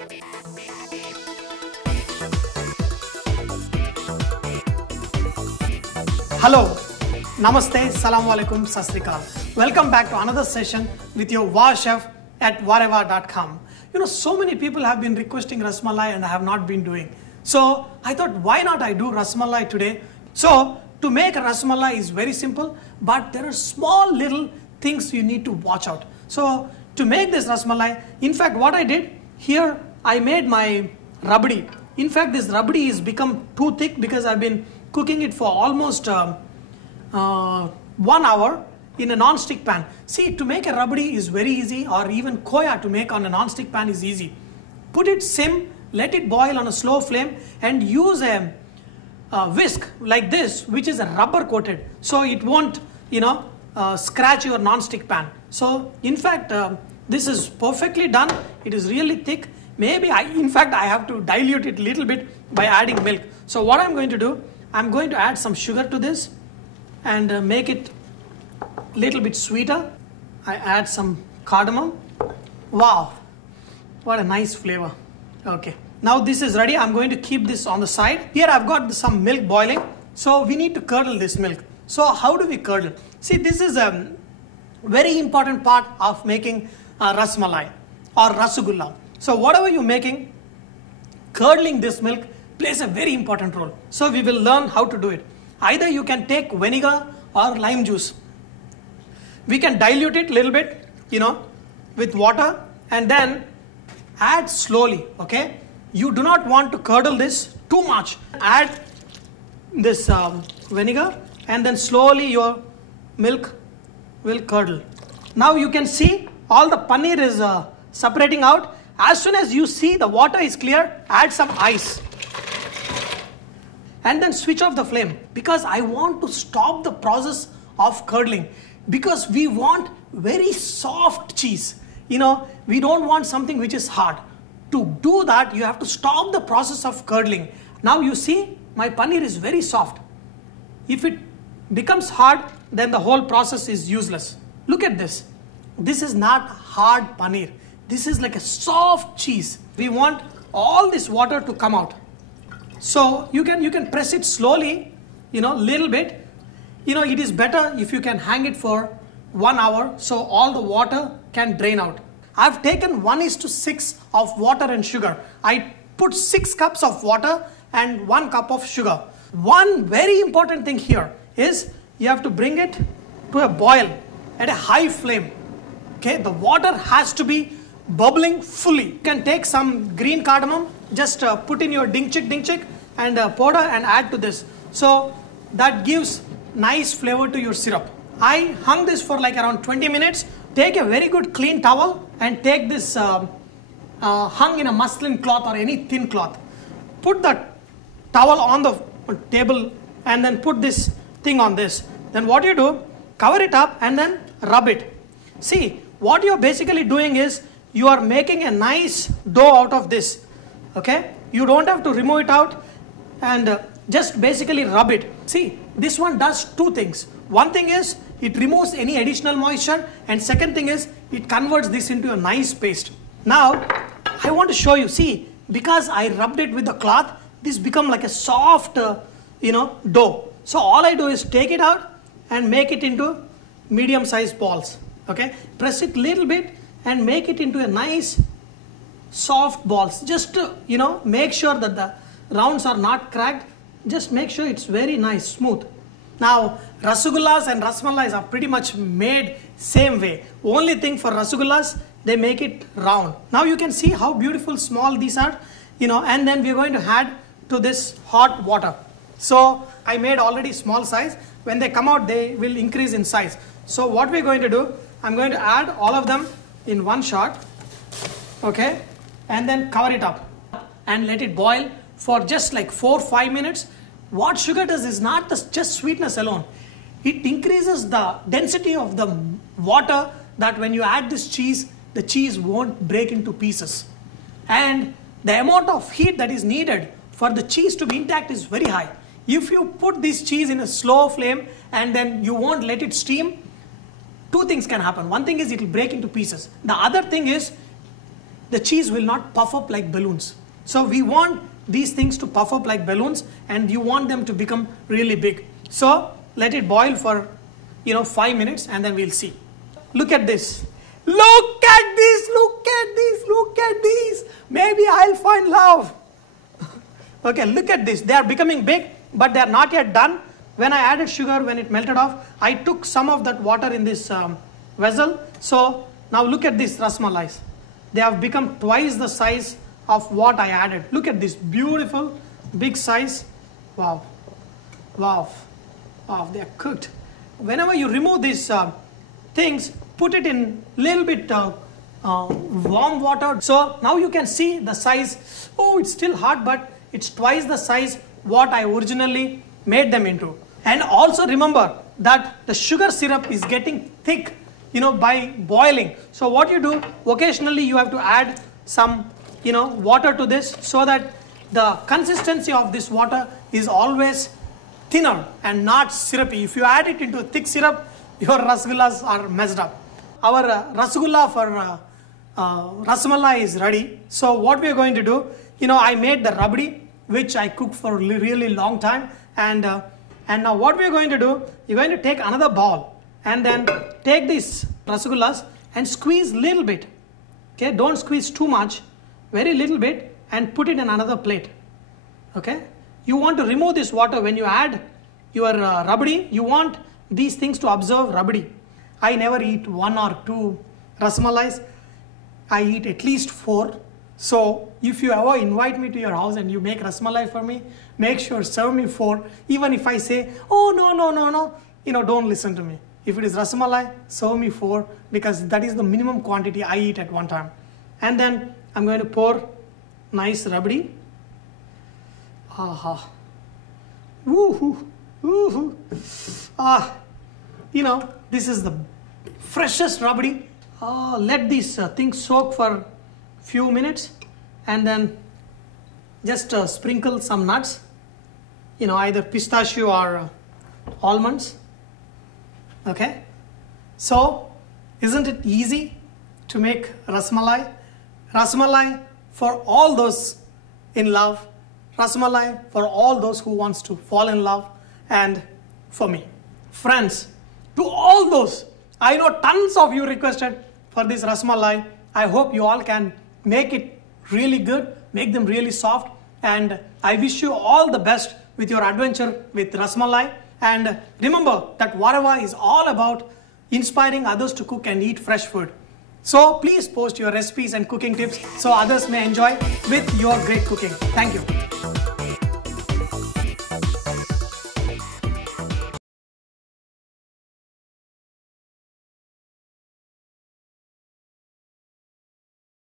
Hello, Namaste, Assalamu Alaikum, Sat Sri Akal. Welcome back to another session with your Vahchef at whatever.com. You know, so many people have been requesting Ras Malai and I have not been doing. So I thought, why not I do Ras Malai today? So to make a Ras Malai is very simple, but there are small little things you need to watch out. So to make this Ras Malai, in fact, what I did here, I made my rabadi. In fact, this rabadi has become too thick because I've been cooking it for almost 1 hour in a non-stick pan. See, to make a rabadi is very easy, or even koya to make on a non-stick pan is easy. Put it sim, let it boil on a slow flame and use a whisk like this, which is a rubber coated, so it won't, scratch your non-stick pan. So in fact, this is perfectly done. It is really thick. Maybe I have to dilute it a little bit by adding milk. So what I'm going to do, I'm going to add some sugar to this and make it a little bit sweeter. I add some cardamom. Wow, what a nice flavor. Okay, now this is ready. I'm going to keep this on the side. Here I've got some milk boiling. So we need to curdle this milk. So how do we curdle? See, this is a very important part of making Ras Malai or Rasgulla. So whatever you're making, curdling this milk plays a very important role. So we will learn how to do it. Either you can take vinegar or lime juice. We can dilute it a little bit, with water and then add slowly, okay? You do not want to curdle this too much. Add this vinegar and then slowly your milk will curdle. Now you can see all the paneer is separating out. As soon as you see the water is clear, add some ice. And then switch off the flame, because I want to stop the process of curdling, because we want very soft cheese. We don't want something which is hard. To do that, you have to stop the process of curdling. Now you see my paneer is very soft. If it becomes hard, then the whole process is useless. Look at this. This is not hard paneer. This is like a soft cheese. We want all this water to come out. So you can press it slowly, little bit. It is better if you can hang it for 1 hour so all the water can drain out. I've taken 1:6 of water and sugar. I put 6 cups of water and 1 cup of sugar. One very important thing here is you have to bring it to a boil at a high flame. Okay, the water has to be bubbling fully. You can take some green cardamom, just put in your dingchik and powder and add to this. So that gives nice flavor to your syrup. I hung this for like around 20 minutes. Take a very good clean towel and take this hung in a muslin cloth or any thin cloth. Put the towel on the table and then put this thing on this. Then what you do, cover it up and then rub it. See, what you're basically doing is you are making a nice dough out of this. Okay, you don't have to remove it out and just basically rub it. See, this one does 2 things. One thing is it removes any additional moisture, and second thing is it converts this into a nice paste. Now I want to show you. See, because I rubbed it with the cloth, this become like a soft dough. So all I do is take it out and make it into medium sized balls. Okay, press it little bit and make it into a nice soft balls. Just to, make sure that the rounds are not cracked. Just make sure it's very nice, smooth. Now, rasgullas and rasmalais are pretty much made same way. Only thing for rasgullas, they make it round. Now you can see how beautiful small these are, and then we're going to add to this hot water. So I made already small size. When they come out, they will increase in size. So what we're going to do, I'm going to add all of them in one shot. Okay, and then cover it up and let it boil for just like 4-5 minutes. What sugar does is not just sweetness alone. It increases the density of the water, that when you add this cheese, the cheese won't break into pieces. And the amount of heat that is needed for the cheese to be intact is very high. If you put this cheese in a slow flame and then you won't let it steam, 2 things can happen. One thing is it will break into pieces. The other thing is the cheese will not puff up like balloons. So we want these things to puff up like balloons, and you want them to become really big. So let it boil for 5 minutes, and then we'll see. Look at this. Look at this, look at this, look at this. Maybe I'll find love. Okay, look at this. They are becoming big, but they are not yet done. When I added sugar, when it melted off, I took some of that water in this vessel. So now look at this Ras Malais. They have become twice the size of what I added. Look at this beautiful big size. Wow, wow, wow, they are cooked. Whenever you remove these things, put it in little bit warm water. So now you can see the size. Oh, it's still hot, but it's twice the size what I originally made them into. And also remember that the sugar syrup is getting thick, by boiling. So what you do, occasionally you have to add some, water to this, so that the consistency of this water is always thinner and not syrupy. If you add it into thick syrup, your rasgullas are messed up. Our rasgulla for Ras Malai is ready. So what we are going to do, I made the rabri, which I cooked for a really long time. And now what we are going to do, you're going to take another bowl and then take these rasgullas and squeeze little bit. Okay, don't squeeze too much, very little bit, and put it in another plate. Okay, you want to remove this water when you add your rabdi. You want these things to absorb rabdi. I never eat 1 or 2 rasmalais. I eat at least 4. So if you ever invite me to your house and you make rasmalai for me, make sure serve me 4. Even if I say, oh no, don't listen to me. If it is rasmalai, serve me 4, because that is the minimum quantity I eat at one time. And then I'm going to pour nice rabdi. Aha. Woohoo. Woohoo. This is the freshest rabdi. Let these things soak for few minutes, and then just sprinkle some nuts, either pistachio or almonds. Okay, so isn't it easy to make rasmalai? Rasmalai for all those in love, rasmalai for all those who wants to fall in love, and for me. Friends, to all those, I know tons of you requested for this rasmalai. I hope you all can make it really good, make them really soft, and I wish you all the best with your adventure with Ras Malai. And remember that Varava is all about inspiring others to cook and eat fresh food. So please post your recipes and cooking tips so others may enjoy with your great cooking. Thank you.